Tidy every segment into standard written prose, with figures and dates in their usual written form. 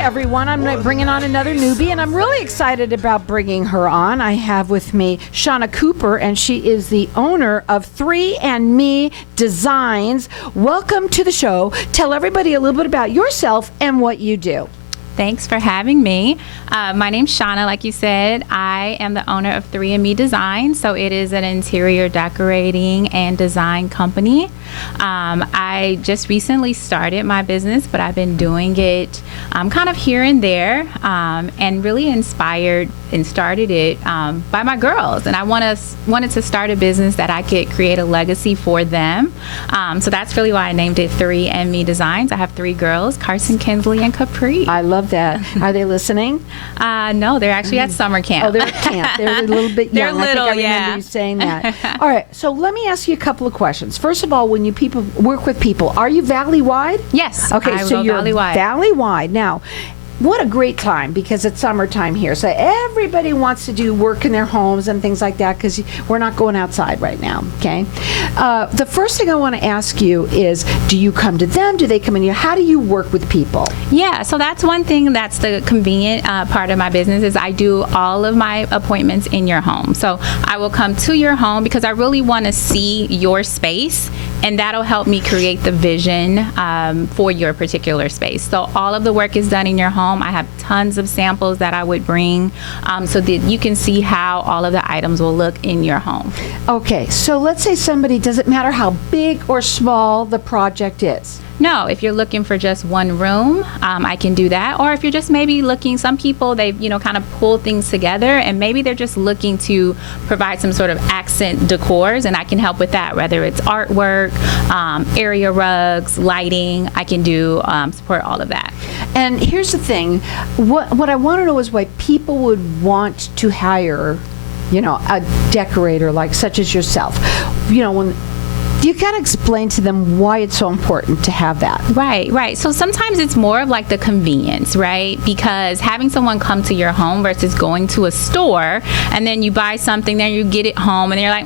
everyone. I'm bringing on another newbie, and I'm really excited about bringing her on. I have with me Shauna Cooper, and she is the owner of 3andMe Designs. Welcome to the show. Tell everybody a little bit about yourself and what you do. Thanks for having me. My name's Shauna, like you said. I am the owner of 3andMe Design. So it is an interior decorating and design company. I just recently started my business, but I've been doing it kind of here and there, and really inspired and started it by my girls. And I wanted to start a business that I could create a legacy for them. So that's really why I named it 3andMe Designs. I have 3 girls, Carson, Kinsley, and Capri. I love that. Are they listening? No, they're actually at summer camp. Oh, they're at camp. They're a little bit young. They're little, I think I remember you saying that. All right, so let me ask you a couple of questions. First of all, when you people work with people, are you valley-wide? Yes. Okay, so you're valley-wide. Valley-wide. Now, what a great time, because it's summertime here. So everybody wants to do work in their homes and things like that, because we're not going outside right now, okay? The first thing I want to ask you is, do you come to them? Do they come in here? How do you work with people? Yeah, so that's one thing that's the convenient part of my business is I do all of my appointments in your home. So I will come to your home because I really want to see your space, and that'll help me create the vision for your particular space. So all of the work is done in your home. I have tons of samples that I would bring so that you can see how all of the items will look in your home. Okay, so let's say somebody, does it matter how big or small the project is? No, if you're looking for just one room, I can do that. Or if you're just maybe looking, some people, they kind of pull things together, and maybe they're just looking to provide some sort of accent decors, and I can help with that, whether it's artwork, area rugs, lighting. I can do support all of that. And here's the thing, what I want to know is why people would want to hire, a decorator like such as yourself. When you got to explain to them why it's so important to have that. Right. So sometimes it's more of like the convenience, right? Because having someone come to your home versus going to a store, and then you buy something, then you get it home, and then you're like,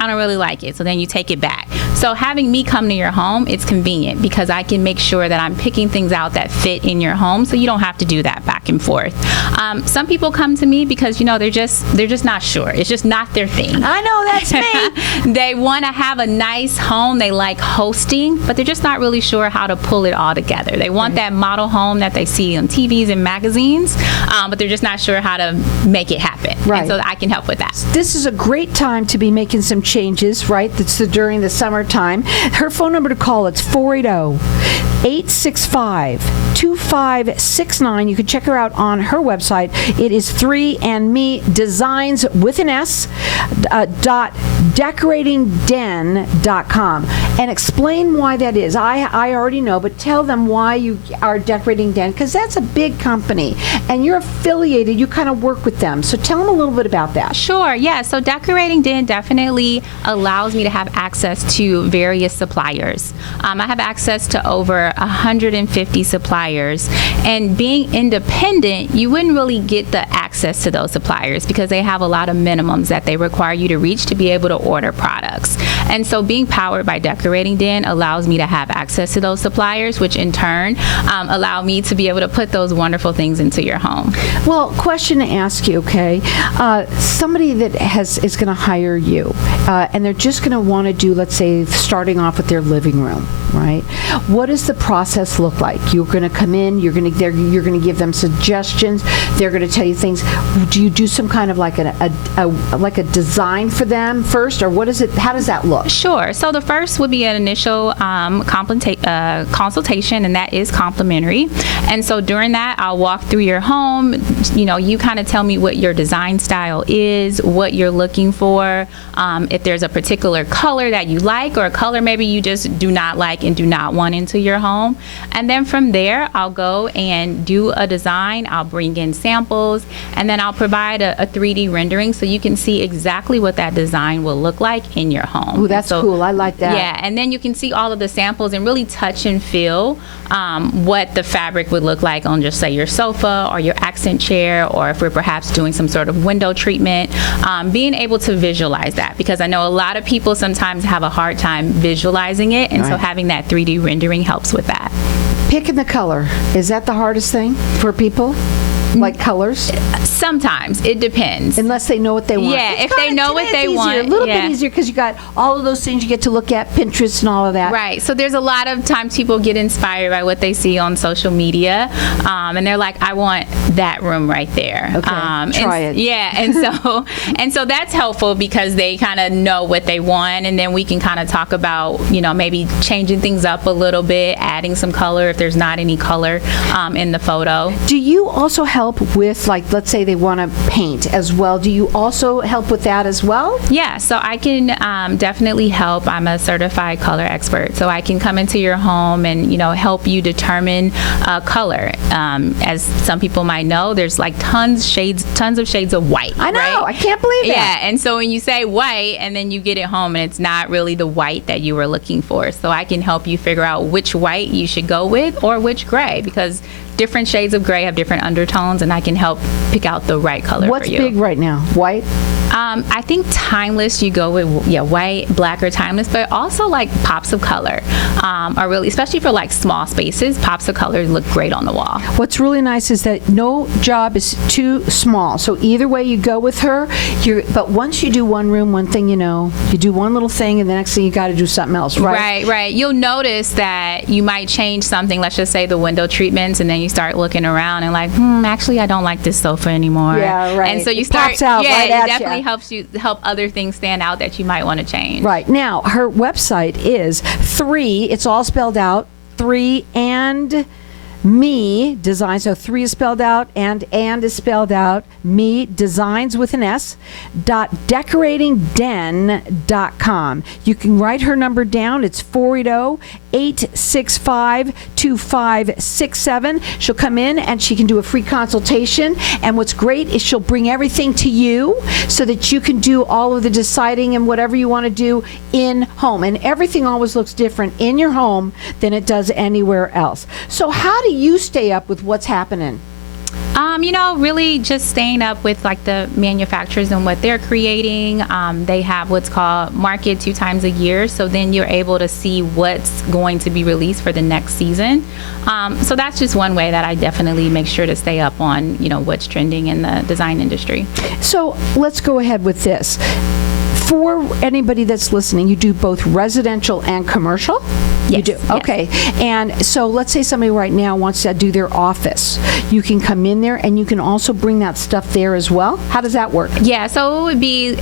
I don't really like it. So then you take it back. So having me come to your home, it's convenient because I can make sure that I'm picking things out that fit in your home, so you don't have to do that back and forth. Some people come to me because they're just not sure. It's just not their thing. I know, that's me. They want to have a nice home. They like hosting, but they're just not really sure how to pull it all together. They want that model home that they see on TVs and magazines, but they're just not sure how to make it happen. Right. And so I can help with that. This is a great time to be making some changes, right? That's during the summertime. Her phone number to call, it's 480-865-2569. You can check her out on her website. It is 3andMe Designs with an S, decoratingden.com. And explain why that is. I already know, but tell them why you are Decorating Den, because that's a big company, and you're affiliated. You kind of work with them. So tell them a little bit about that. Sure, yeah. So Decorating Den definitely allows me to have access to various suppliers. I have access to over 150 suppliers. And being independent, you wouldn't really get the access to those suppliers because they have a lot of minimums that they require you to reach to be able to order products. And so being powered by Decorating Den allows me to have access to those suppliers, which in turn allow me to be able to put those wonderful things into your home. Well, question to ask you, okay? Somebody that is going to hire you, and they're just going to want to do, let's say, starting off with their living room, right? What does the process look like? You're going to come in, you're going to give them suggestions, they're going to tell you things. Do you do some kind of like a design for them first, or what is it? How does that look? Sure. So the first would be an initial consultation, and that is complimentary. And so during that, I'll walk through your home. You kind of tell me what your design style is, what you're looking for, if there's a particular color that you like, or a color maybe you just do not like and do not want into your home. And then from there, I'll go and do a design. I'll bring in samples, and then I'll provide a 3D rendering so you can see exactly what that design will look like in your home. Oh, that's cool. I like that. Yeah, and then you can see all of the samples and really touch and feel what the fabric would look like on just say your sofa or your accent chair, or if we're perhaps doing some sort of window treatment, being able to visualize that, because I know a lot of people sometimes have a hard time visualizing it, and so having that 3D rendering helps with that. Picking the color, is that the hardest thing for people? Like colors? Sometimes it depends. Unless they know what they want. Yeah, if they know what they easier, want, a little yeah. bit easier because you got all of those things you get to look at, Pinterest and all of that. Right. So there's a lot of times people get inspired by what they see on social media, and they're like, "I want that room right there." Okay, try it. Yeah, and so that's helpful because they kind of know what they want, and then we can kind of talk about, maybe changing things up a little bit, adding some color if there's not any color in the photo. Do you also help with, like, let's say they want to paint as well? Do you also help with that as well? Yeah, so I can definitely help. I'm a certified color expert, so I can come into your home and help you determine color. As some people might know, there's like tons of shades of white. I know, right? I can't believe that. Yeah, and so when you say white, and then you get it home, and it's not really the white that you were looking for, so I can help you figure out which white you should go with or which gray, because different shades of gray have different undertones, and I can help pick out the right color What's for you. big right now? White? I think timeless, you go with white, black, or timeless, but also like pops of color are really, especially for like small spaces, pops of color look great on the wall. What's really nice is that no job is too small. So either way you go with her, but once you do one room, one thing you do one little thing, and the next thing you got to do something else, right? Right. You'll notice that you might change something, let's just say the window treatments, and then you start looking around and like, actually I don't like this sofa anymore. Yeah, right. And so you It start, pops out right it at definitely ya. help other things stand out that you might want to change. Right. Now, her website is 3, it's all spelled out, 3 and Me Designs. So 3 is spelled out and is spelled out. Me Designs with an S. .decoratingden.com. You can write her number down. It's 480-865-2567. She'll come in and she can do a free consultation. And what's great is she'll bring everything to you so that you can do all of the deciding and whatever you want to do in home. And everything always looks different in your home than it does anywhere else. So how do you stay up with what's happening? Really just staying up with like the manufacturers and what they're creating. They have what's called market 2 times a year, so then you're able to see what's going to be released for the next season. So that's just one way that I definitely make sure to stay up on, what's trending in the design industry. So let's go ahead with this. For anybody that's listening, you do both residential and commercial? You Yes, do? yes. Okay. And so let's say somebody right now wants to do their office. You can come in there and you can also bring that stuff there as well? How does that work? Yeah, so it would be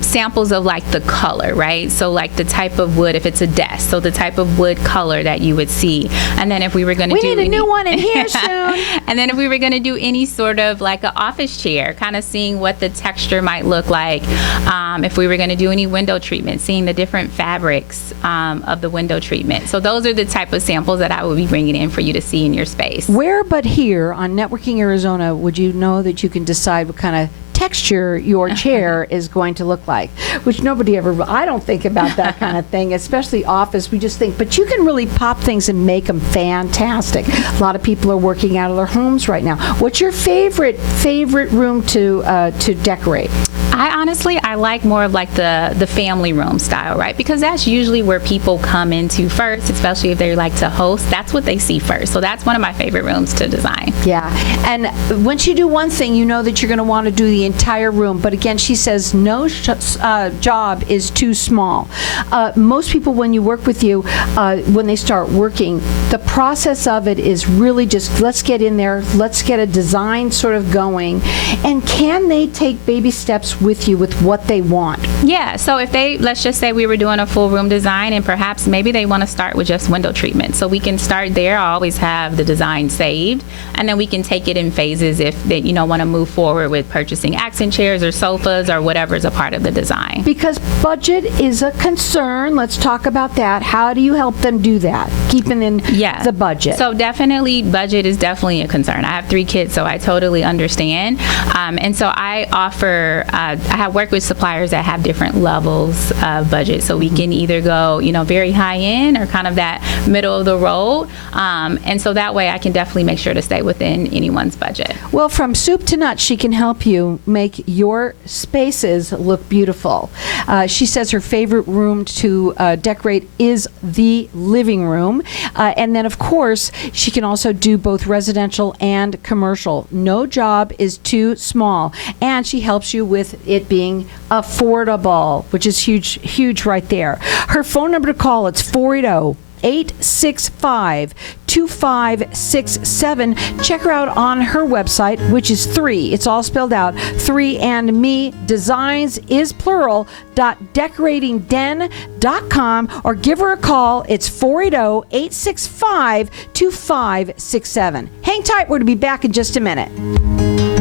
samples of like the color, right? So like the type of wood, if it's a desk, so the type of wood color that you would see. And then if we were going to We do need a new one in here soon. And then if we were going to do any sort of like an office chair, kind of seeing what the texture might look like. If we were going to do any window treatment, seeing the different fabrics of the window treatment. So those are the type of samples that I would be bringing in for you to see in your space. Where but here on Networking Arizona would you know that you can decide what kind of texture your chair is going to look like? Which nobody ever, I don't think about that kind of thing, especially office. We just think, but you can really pop things and make them fantastic. A lot of people are working out of their homes right now. What's your favorite room to decorate? I like more of like the family room style, right? Because that's usually where people come into first, especially if they like to host. That's what they see first. So that's one of my favorite rooms to design. Yeah, and once you do one thing, you know that you're going to want to do the entire room. But again, she says no job is too small. Most people, when you work with you, when they start working, the process of it is really just let's get in there, let's get a design sort of going, and can they take baby steps with you with what they want? Yeah, so if let's just say we were doing a full room design and perhaps maybe they want to start with just window treatment. So we can start there. I always have the design saved, and then we can take it in phases if they, want to move forward with purchasing accent chairs or sofas or whatever is a part of the design. Because budget is a concern. Let's talk about that. How do you help them do that? Keeping in the budget. So definitely, budget is definitely a concern. I have 3 kids, so I totally understand. And so I offer I have worked with suppliers that have different levels of budget, so we can either go, very high end or kind of that middle of the road, and so that way I can definitely make sure to stay within anyone's budget. Well, from soup to nuts, she can help you make your spaces look beautiful. She says her favorite room to decorate is the living room, and then of course she can also do both residential and commercial. No job is too small, and she helps you with it being affordable, which is huge right there. Her phone number to call, it's 480-865-2567. Check her out on her website, which is it's all spelled out, 3andme designs is plural, .decoratingden.com, or give her a call. It's 480-865-2567. Hang tight, we're to be back in just a minute.